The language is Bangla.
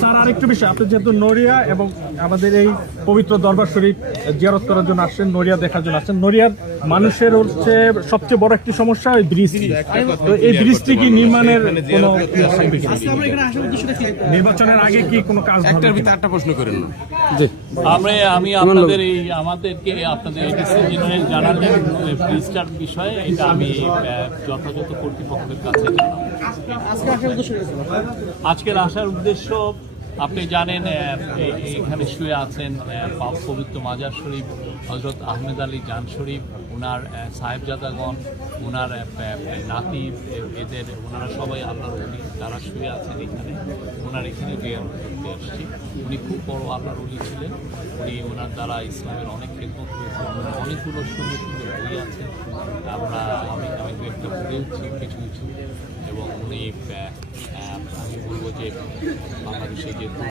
স্যার আরেকটু বিষয়, আপনি যেহেতু নড়িয়া এবং আমাদের এই পবিত্র দরবার শরীফ জিয়ারত করার জন্য আসছেন, নড়িয়া দেখার জন্য আসছেন, নড়িয়ার মানুষের হচ্ছে সবচেয়ে বড় একটি সমস্যা ওই ব্রিজটি। তো এই ব্রিজটি কি নির্মাণের কোনো নির্বাচনের আগে কি কোনো কাজ হবে? একটার ভিতরে একটা প্রশ্ন করেন না। আমি আমাদেরকে আপনাদের এডিসি জেনারেল জানালেন ব্রিজটার বিষয়ে, এটা আমি যথাযথ কর্তৃপক্ষের কাছে জানাবো। আজকের আসার উদ্দেশ্য আপনি জানেন, এখানে শুয়ে আছেন পবিত্র মাজার শরীফ হজরত আহমেদ আলী জান শরীফ, ওনার সাহেবজাদাগণ, ওনার নাতি, ওনারা সবাই আল্লাহর ওলি, তারা শুয়ে আছেন এখানে। ওনার এখানে বিয়ে করতে আসছি। উনি খুব বড় আল্লাহর ওলি ছিলেন। উনি ওনার দ্বারা ইসলামের অনেক খেদমত হয়েছে। অনেকগুলো সুন্দর সুন্দর বই আছে, আমি দু একটা পড়েওছি কিছু কিছু। এবং উনি আমি বলবো যে বাংলাদেশে যে